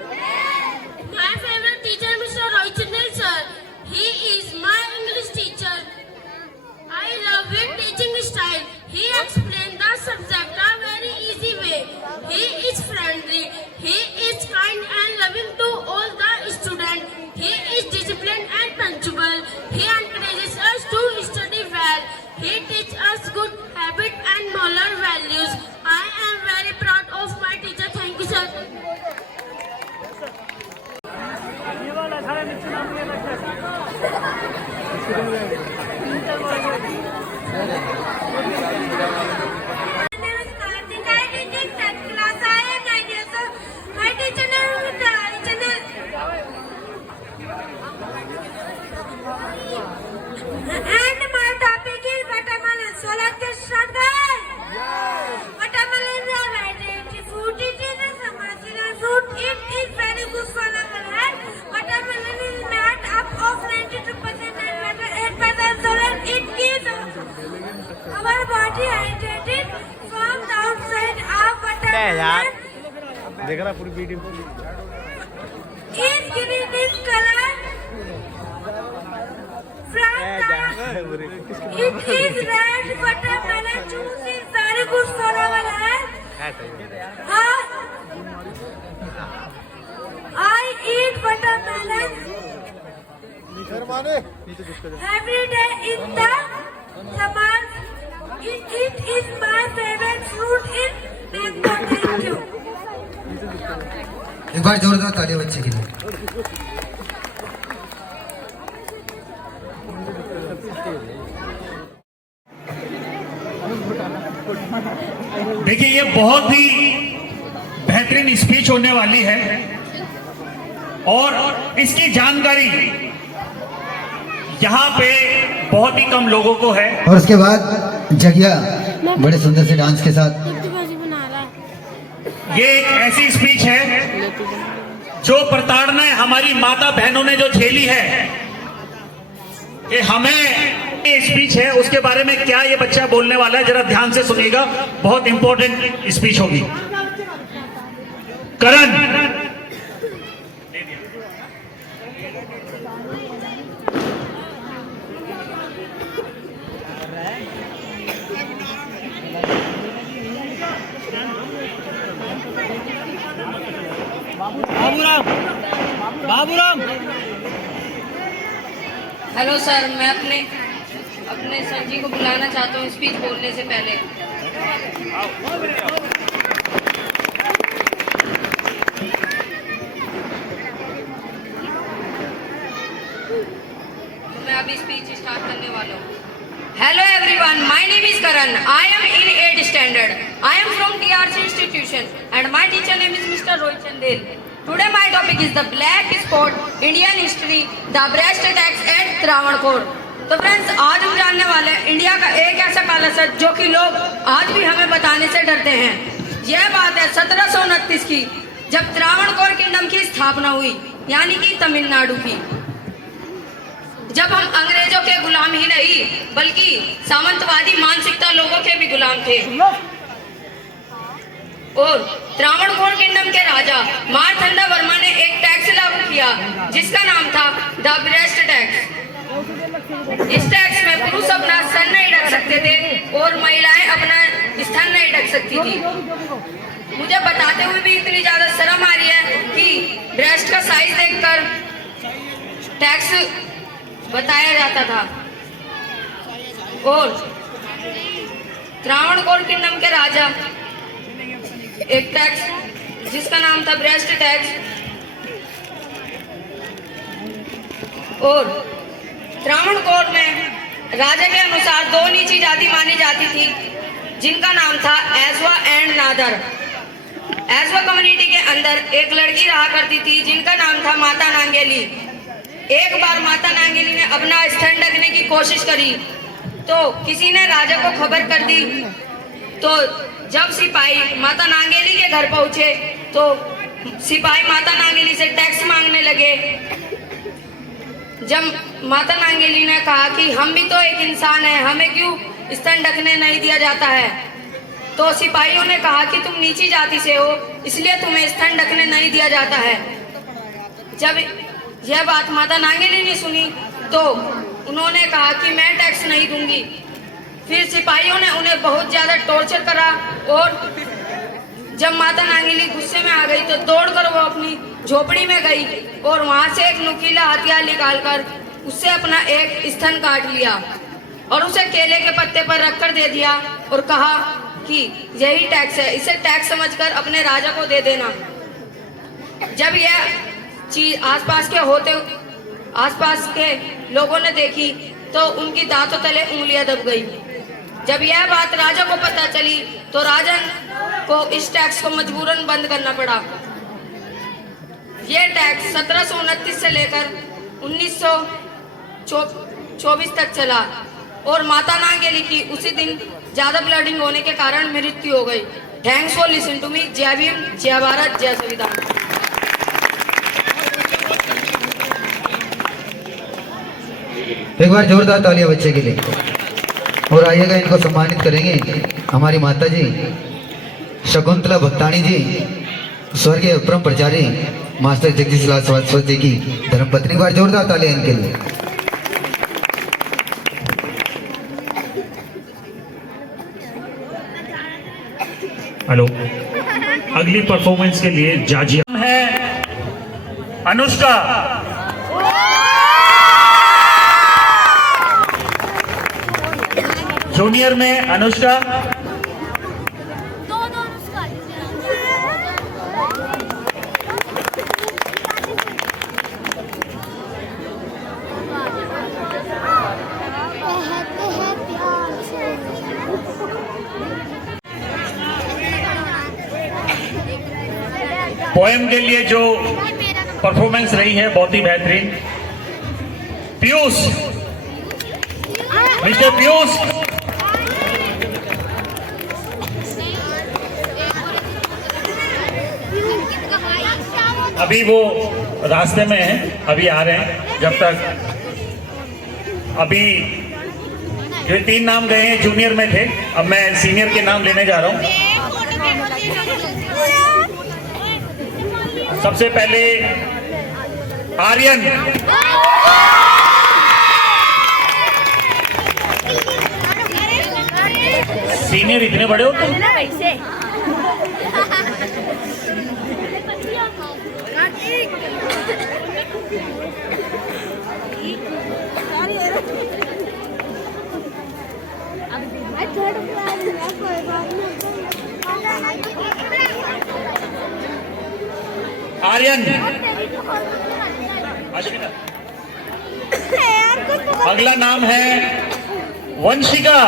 My favorite teacher Mr. Roy Chandel sir. He is my English teacher. I love his teaching style. He explains the subject a very easy way. He is friendly. He is kind and loving to all the students. He is disciplined and punctual. He And my topic is watermelon. So let's get started. Watermelon is a variety fruit. It is a summer fruit. It is very good for the health. Watermelon is made up of 92% and water, 8% solid. It keeps our body hydrated from the outside of watermelon. Is green in color. It is red watermelon juice is very good for our health. I eat watermelon every day in the summer. It is my favorite fruit in mango. Thank you. एक बार जोरदार तालियां बच्चे के लिए। देखिए ये बहुत ही बेहतरीन स्पीच होने वाली है और इसकी जानकारी यहाँ पे बहुत ही कम लोगों को है। और उसके बाद जगिया बड़े सुंदर से डांस के साथ। ये एक ऐसी स्पीच है जो प्रताड़ना हमारी माता बहनों ने जो झेली है कि हमें ये स्पीच है उसके बारे में क्या ये बच्चा बोलने वाला है, जरा ध्यान से सुनिएगा। बहुत इंपॉर्टेंट स्पीच होगी। करण बाबूराम हेलो सर, मैं अपने सर जी को बुलाना चाहता हूँ स्पीच बोलने से पहले। तो मैं अभी स्पीच स्टार्ट करने वाला हूँ। Hello everyone, my name is Karan. I am in 8th standard. I am from TRC institution and my teacher name is Mr. Rohit Chandel. Today my topic is the black spot, Indian history, the breast attacks at Travancore. तो friends, आज हम जानने वाले हैं India का एक ऐसा काला सच जो कि लोग आज भी हमें बताने से डरते हैं। यह बात है 1729 की, जब त्रावणकोर किंगडम की स्थापना हुई, यानी कि तमिलनाडु की। जब हम अंग्रेजों के गुलाम ही नहीं बल्कि सामंतवादी मानसिकता लोगों के भी गुलाम थे। और त्रावणकोर किंगडम के राजा मार्तंडा वर्मा ने एक टैक्स लागू किया जिसका नाम था द ब्रेस्ट टैक्स। इस टैक्स में पुरुष अपना सर नहीं ढक सकते थे और महिलाएं अपना स्तन नहीं ढक सकती थी। मुझे बताते हुए भी इतनी ज्यादा शर्म आ रही है कि ब्रेस्ट का साइज देखकर टैक्स बताया जाता था। और त्रावणकोर किंगडम के राजा एक टैक्स जिसका नाम था ब्रेस्ट टैक्स, और त्रावणकोर में राजा के अनुसार दो नीची जाति मानी जाती थी जिनका नाम था एजवा एंड नादर। एजवा कम्युनिटी के अंदर एक लड़की रहा करती थी जिनका नाम था माता नांगेली। एक बार माता नांगेली ने अपना स्तन ढकने की कोशिश करी तो किसी ने राजा को खबर कर दी। तो जब सिपाही माता नांगेली के घर पहुंचे तो सिपाही माता नांगेली से टैक्स मांगने लगे। जब माता नांगेली ने कहा कि हम भी तो एक इंसान हैं, हमें क्यों स्तन ढकने नहीं दिया जाता है, तो सिपाहियों ने कहा कि तुम नीची जाति से हो इसलिए तुम्हें स्तन ढकने नहीं दिया जाता है। जब यह बात माता नांगेली ने सुनी तो उन्होंने कहा कि मैं टैक्स नहीं दूंगी। फिर सिपाहियों ने उन्हें बहुत ज्यादा टॉर्चर करा और जब माता नांगेली गुस्से में आ गई तो दौड़कर वो अपनी झोपड़ी में गई और वहां से एक नुकीला हथियार निकालकर उससे अपना एक स्तन काट लिया और उसे केले के पत्ते पर रखकर दे दिया और कहा कि यही टैक्स है, इसे टैक्स समझकर अपने राजा को दे देना। जब यह चीज आसपास के लोगों ने देखी तो उनकी दांतों तले उंगलियां दब गई। जब यह बात राजा को पता चली तो राजन को इस टैक्स को मजबूरन बंद करना पड़ा। यह टैक्स 1729 से लेकर 1924 तक चला और माता नांगेली की उसी दिन ज्यादा ब्लडिंग होने के कारण मृत्यु हो गई। Thanks for listen to me. जय भीम, जय भारत, जय संविधान। एक बार जोरदार तालियां बच्चे के लिए। और आइएगा, इनको सम्मानित करेंगे हमारी माता जी शकुंतला भक्तानी जी, स्वर्गीय परम प्रचारी मास्टर जगदीश लाल सरस्वती जी की धर्मपत्नी। एक बार जोरदार तालियां इनके लिए। हेलो, अगली परफॉर्मेंस के लिए जाजिया है अनुष्का। जूनियर में अनुष्का, पोएम के लिए जो परफॉर्मेंस रही है बहुत ही बेहतरीन। पीयूष, मिस्टर पीयूष, अभी वो रास्ते में हैं, अभी आ रहे हैं। जब तक अभी जो 3 नाम गए हैं जूनियर में थे, अब मैं सीनियर के नाम लेने जा रहा हूं। सबसे पहले आर्यन, सीनियर इतने बड़े हो तुम? आर्यन, अगला नाम है वंशिका।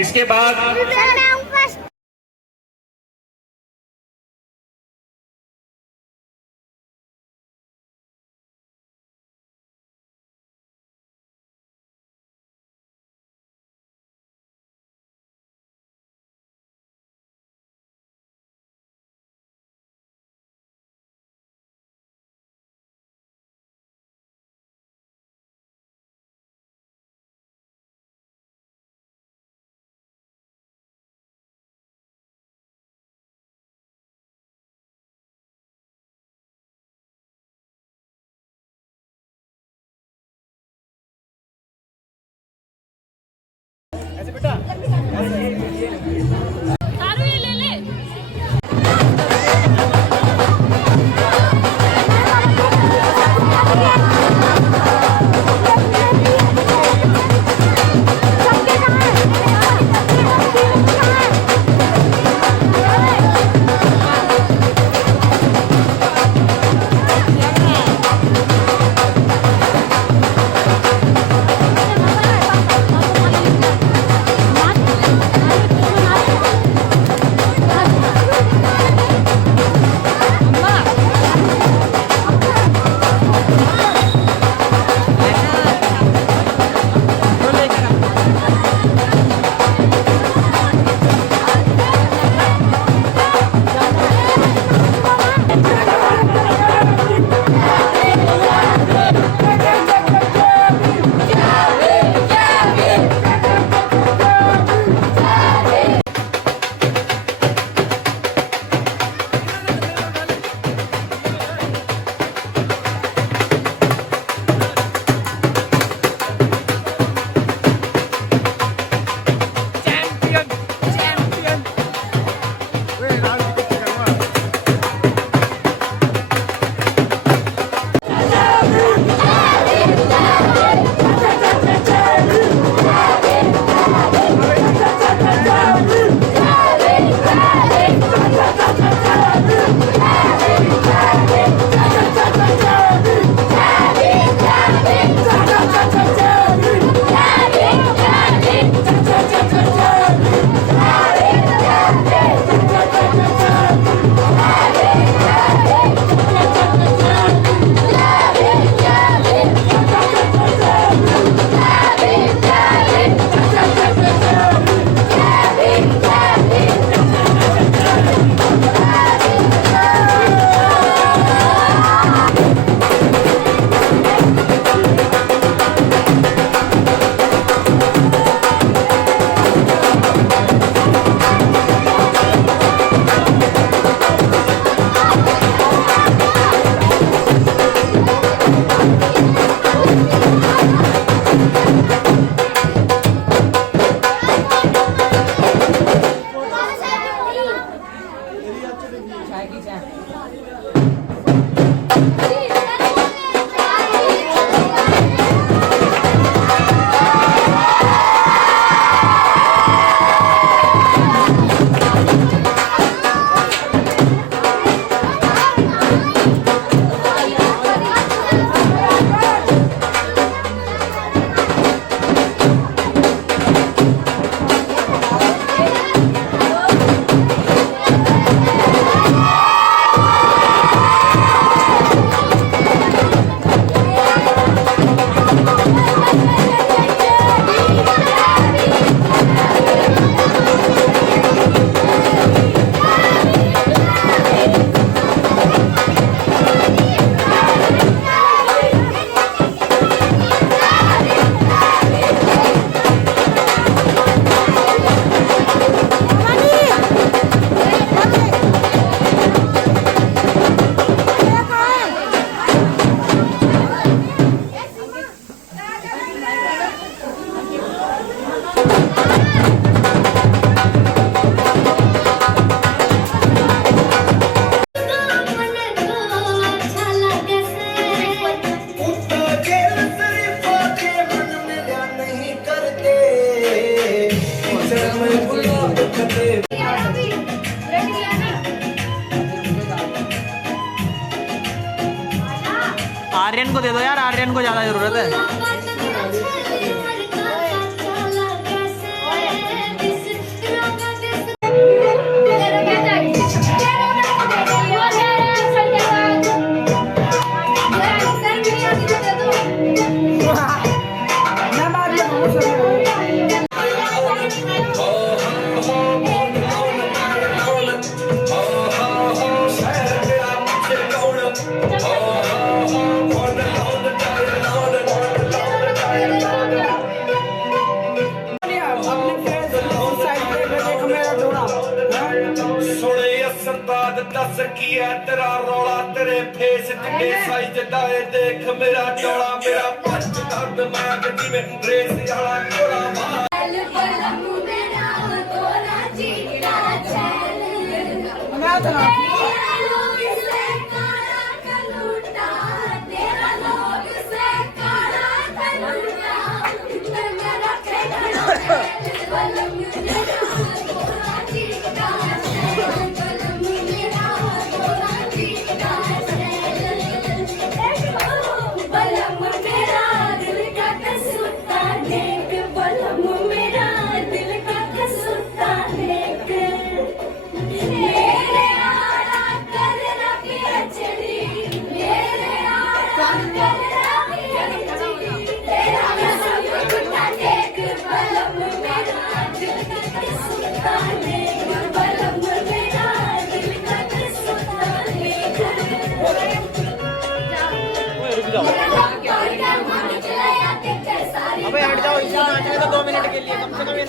इसके बाद आर्यन को दे दो यार, आर्यन को ज्यादा जरूरत है। सरदार दस की है तेरा रौला, तेरे फेस टिके साइज दाए देख मेरा डोला, मेरा पंच दर्द मांग जिवे रेस वाला घोड़ा। अबे हट जाओ, इसमें नाचने तो 2 मिनट के लिए कम से कम ये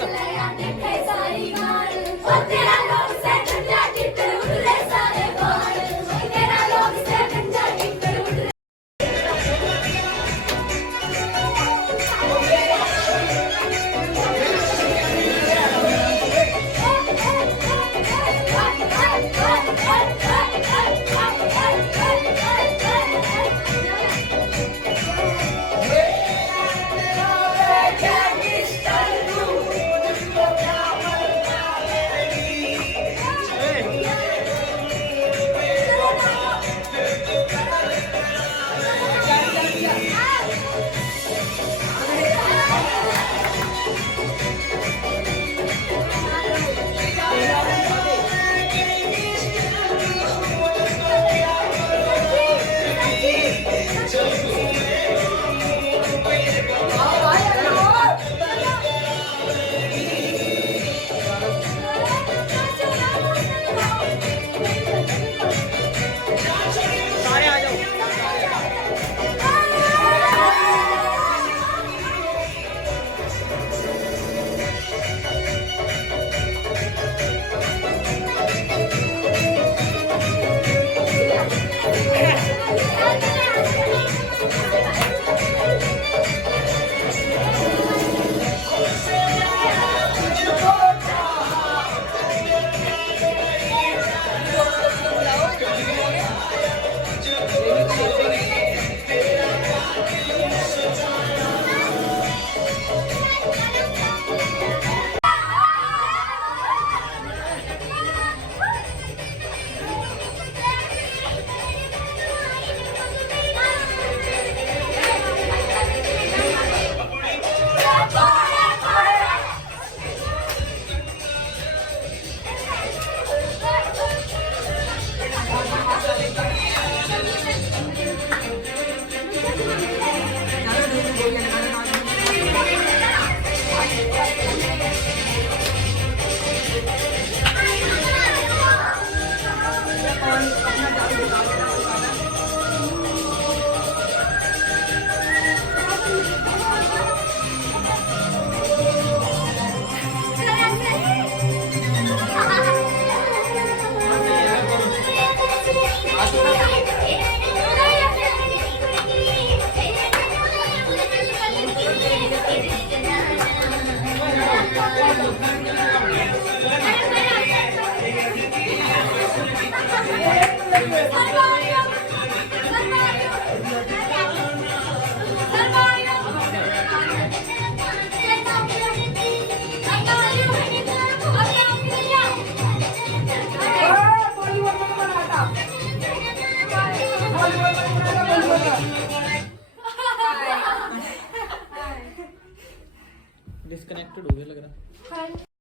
डिस्कनेक्टेड हो गया लग रहा है।